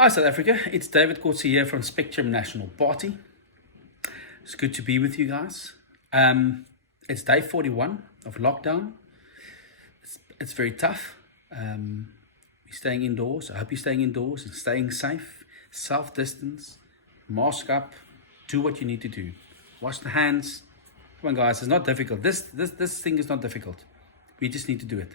Hi, South Africa. It's David Coetzee here from Spectrum National Party. It's good to be with you guys. It's day 41 of lockdown. It's very tough. We're staying indoors. I hope you're staying indoors and staying safe. Self-distance, mask up, do what you need to do. Wash the hands. Come on, guys, it's not difficult. This thing is not difficult. We just need to do it.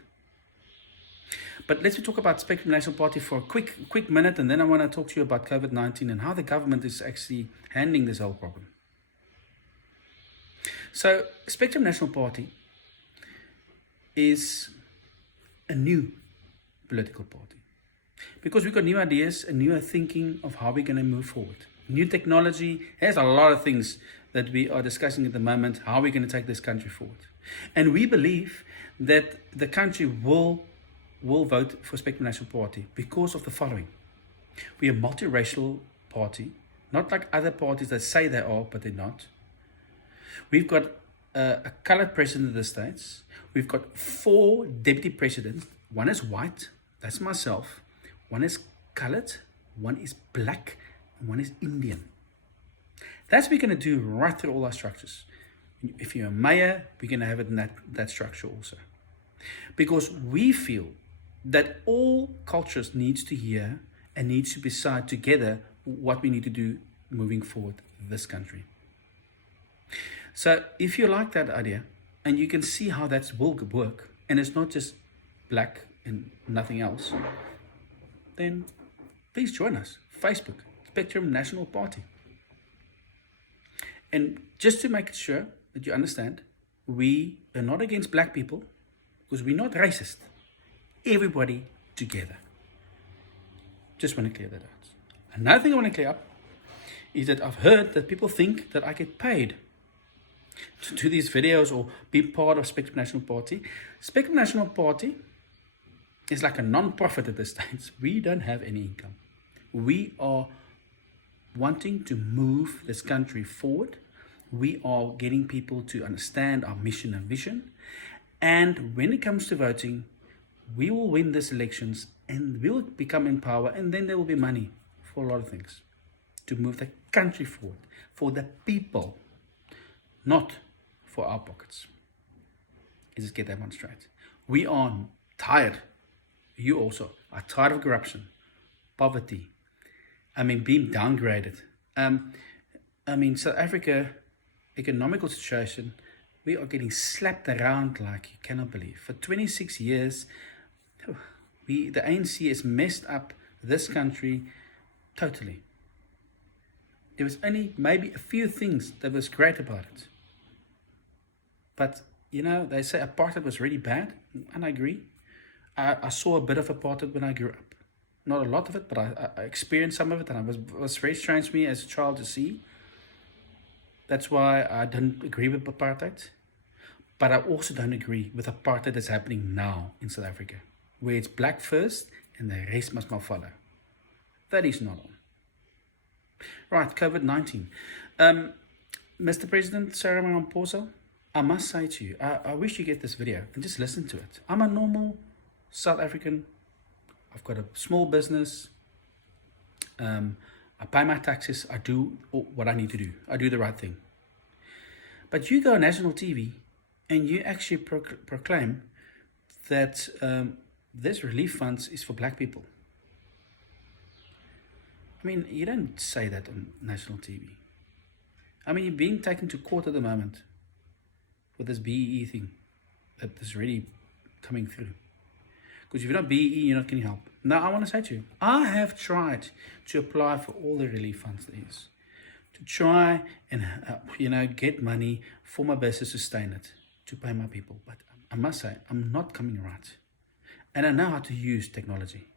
But let's talk about Spectrum National Party for a quick minute, and then I want to talk to you about Covid-19 and how the government is actually handling this whole problem. So, Spectrum National Party is a new political party because we've got new ideas and new thinking of how we're going to move forward. New technology. There's a lot of things that we are discussing at the moment, how we're going to take this country forward. And we believe that the country will vote for Spectrum National Party because of the following. We are a multiracial party, not like other parties that say they are, but they're not. We've got a colored president of the States. We've got 4 deputy presidents. One is white, that's myself. One is colored, one is black, and one is Indian. That's what we're going to do right through all our structures. If you're a mayor, we're going to have it in that structure also. Because we feel that all cultures needs to hear and needs to decide together what we need to do moving forward this country. So if you like that idea and you can see how that will work, and it's not just black and nothing else, then please join us. Facebook, Spectrum National Party. And just to make sure that you understand, we are not against black people because we're not racist. Everybody together. Just want to clear that out. Another thing I want to clear up is that I've heard that people think that I get paid to do these videos or be part of Spectrum National Party. Spectrum National Party is like a non-profit at this stage. We don't have any income. We are wanting to move this country forward. We are getting people to understand our mission and vision. And when it comes to voting, we will win these elections and we will become in power, and then there will be money for a lot of things to move the country forward for the people, not for our pockets. Let's just get that one straight. We are tired, you also are tired of corruption, poverty, being downgraded. South Africa, economical situation, we are getting slapped around like you cannot believe. For 26 years, the ANC has messed up this country totally. There was only maybe a few things that was great about it. But, they say apartheid was really bad, and I agree. I saw a bit of apartheid when I grew up. Not a lot of it, but I experienced some of it, and it was very strange to me as a child to see. That's why I don't agree with apartheid. But I also don't agree with apartheid that's happening now in South Africa, where it's black first and the rest must not follow. That is not on. Right, COVID-19. Mr. President Cyril Ramaphosa, I must say to you, I wish you get this video and just listen to it. I'm a normal South African. I've got a small business. I pay my taxes. I do what I need to do. I do the right thing. But you go on national TV and you actually proclaim that this relief funds is for black people. You don't say that on national TV. You're being taken to court at the moment for this BEE thing that is really coming through. Because if you're not BEE, you're not getting help. Now, I want to say to you, I have tried to apply for all the relief funds there is, to try and get money for my business to sustain it, to pay my people. But I must say, I'm not coming right. And I know how to use technology.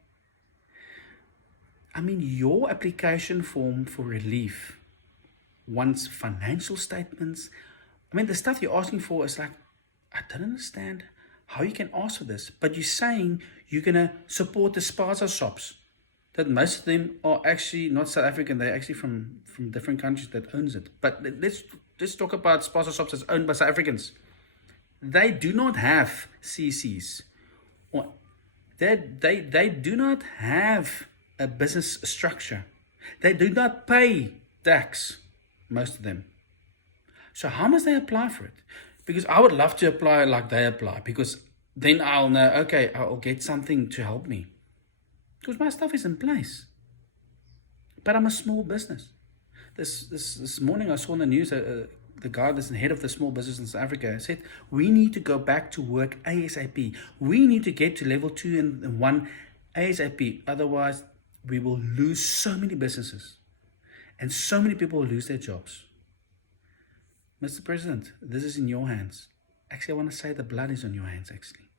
Your application form for relief wants financial statements. The stuff you're asking for is like, I don't understand how you can ask for this, but you're saying you're going to support the spaza shops, that most of them are actually not South African, they're actually from different countries that owns it. But let's talk about spaza shops that's owned by South Africans. They do not have CCs, or they do not have a business structure. They do not pay tax, most of them. So how must they apply for it? Because I would love to apply like they apply, because then I'll know, okay, I'll get something to help me. Because my stuff is in place. But I'm a small business. This morning I saw on the news the guy that's the head of the small business in South Africa said, we need to go back to work ASAP. We need to get to level 2 and 1 ASAP. Otherwise, we will lose so many businesses. And so many people will lose their jobs. Mr. President, this is in your hands. Actually, I want to say the blood is on your hands, actually.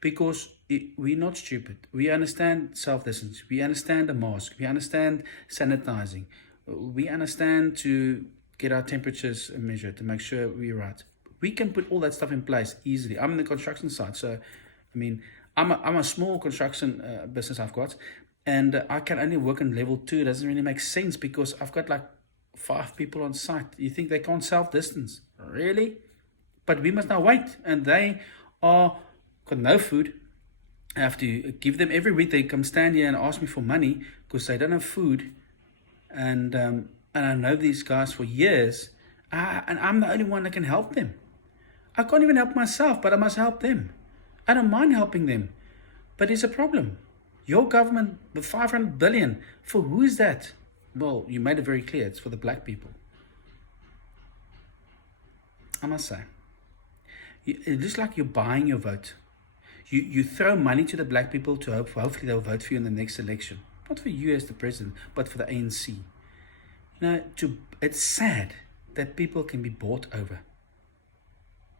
Because we're not stupid. We understand self-distance. We understand the mask. We understand sanitizing. We understand to get our temperatures measured to make sure we're right. We can put all that stuff in place easily. I'm in the construction side, so I mean, I'm a small construction business I've got, and I can only work on level 2. It doesn't really make sense because I've got like 5 people on site. You think they can't self-distance? Really? But we must now wait, and they are got no food. I have to give them every week. They come stand here and ask me for money because they don't have food. And I know these guys for years, and I'm the only one that can help them. I can't even help myself, but I must help them. I don't mind helping them, but it's a problem. Your government with 500 billion, for who is that? Well, you made it very clear, it's for the black people. I must say, it looks like you're buying your vote. You throw money to the black people to hopefully they'll vote for you in the next election. Not for you as the president, but for the ANC. You know, it's sad that people can be bought over.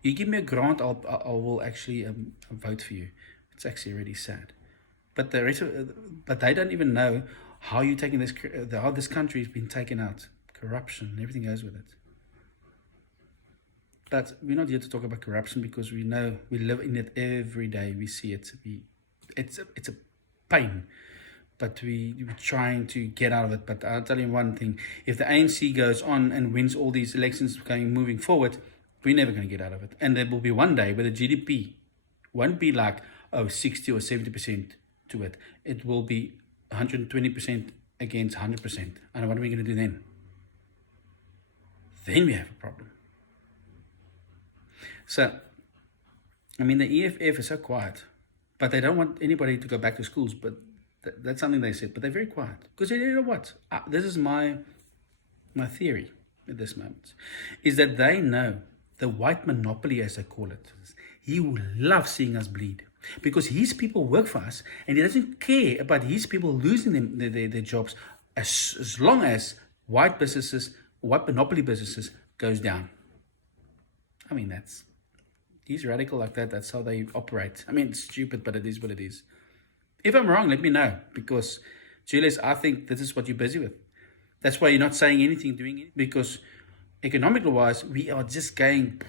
You give me a grant, I will actually vote for you. It's actually really sad. But the rest but they don't even know how you're taking this, how this country has been taken out. Corruption, everything goes with it. But we're not here to talk about corruption because we know we live in it every day. We see it. It's a pain. But we're trying to get out of it. But I'll tell you one thing. If the ANC goes on and wins all these elections moving forward, we're never going to get out of it. And there will be one day where the GDP won't be like, 60 or 70% to it. It will be 120% against 100%. And what are we going to do then? Then we have a problem. So, I mean, the EFF is so quiet, but they don't want anybody to go back to schools, but that's something they said, but they're very quiet. Because you know what? This is my theory at this moment, is that they know the white monopoly, as they call it. He will love seeing us bleed because his people work for us, and he doesn't care about his people losing their jobs as long as white monopoly businesses goes down. I mean, he's radical like that. That's how they operate. I mean, it's stupid, but it is what it is. If I'm wrong, let me know, because Julius, I think this is what you're busy with. That's why you're not saying anything, doing it, because economically wise, we are just going.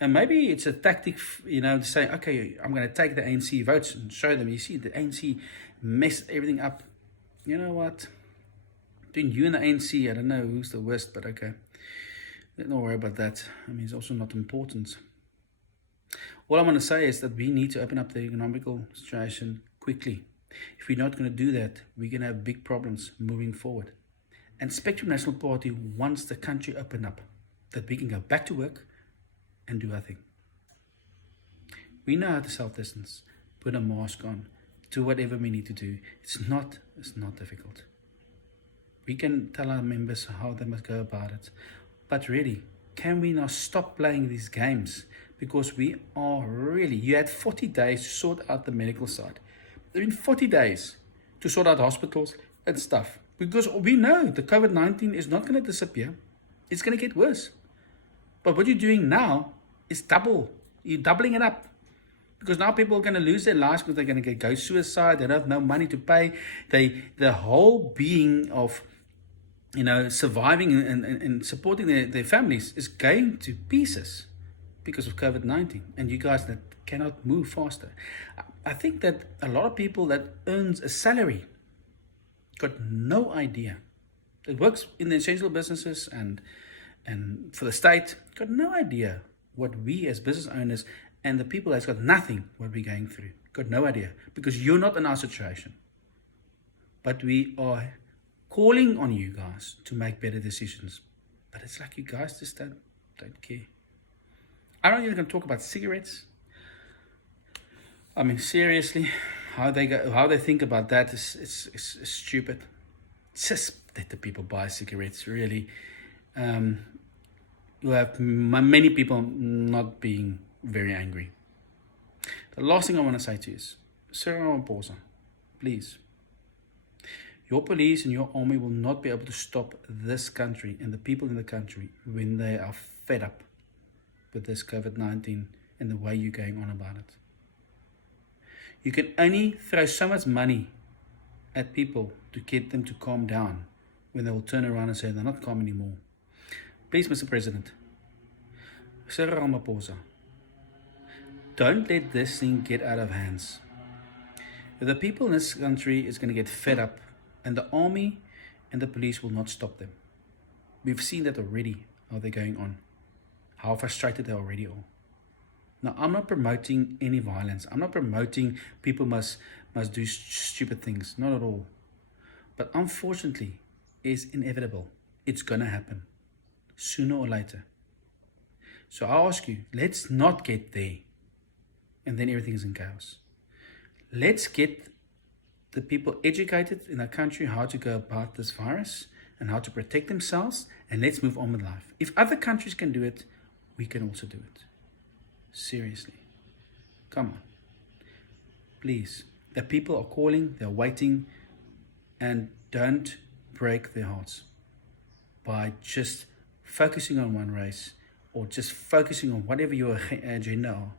And maybe it's a tactic, to say, okay, I'm going to take the ANC votes and show them. You see, the ANC messed everything up. You know what? Between you and the ANC, I don't know who's the worst, but okay. Don't worry about that. I mean, it's also not important. All I want to say is that we need to open up the economical situation quickly. If we're not going to do that, we're going to have big problems moving forward. And Spectrum National Party wants the country open up, that we can go back to work and do our thing. We know how to self-distance, put a mask on, do whatever we need to do. It's not difficult. We can tell our members how they must go about it. But really, can we now stop playing these games? Because you had 40 days to sort out the medical side. There have been 40 days to sort out hospitals and stuff. Because we know the COVID-19 is not going to disappear. It's going to get worse. But what you're doing now is double. You're doubling it up. Because now people are going to lose their lives because they're going to go suicide. They don't have no money to pay. The whole being of surviving and supporting their families is going to pieces because of COVID-19. And you guys that cannot move faster. I think that a lot of people that earns a salary got no idea. It works in the essential businesses and for the state, got no idea what we as business owners and the people that's got nothing, what we're going through. Got no idea because you're not in our situation. but we are calling on you guys to make better decisions. But it's like you guys just don't care. I'm not even going to talk about cigarettes. I mean, seriously, how they think about that is stupid. Just let the people buy cigarettes. Really, you have many people not being very angry. The last thing I want to say to you is, Cyril Ramaphosa, please. Your police and your army will not be able to stop this country and the people in the country when they are fed up with this COVID-19 and the way you're going on about it. You can only throw so much money at people to get them to calm down when they will turn around and say they're not calm anymore. Please, Mr. President, Cyril Ramaphosa, don't let this thing get out of hands. If the people in this country is going to get fed up, and the army and the police will not stop them. We've seen that already, how they're going on, how frustrated they already are. Now, I'm not promoting any violence. I'm not promoting people must do stupid things. Not at all. But unfortunately, it's inevitable. It's going to happen sooner or later. So I ask you, let's not get there and then everything is in chaos. Let's get the people educated in our country how to go about this virus and how to protect themselves, and let's move on with life. If other countries can do it, we can also do it. Seriously. Come on. Please. The people are calling, they're waiting, and don't break their hearts by just focusing on one race or just focusing on whatever your agenda are.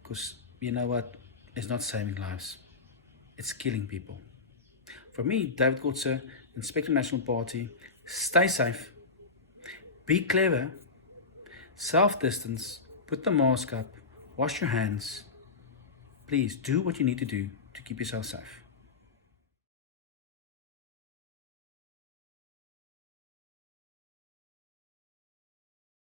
Because you know what? It's not saving lives. It's killing people. For me, David Kotze, Inspector National Party, stay safe, be clever, self-distance, put the mask up, wash your hands. Please do what you need to do to keep yourself safe.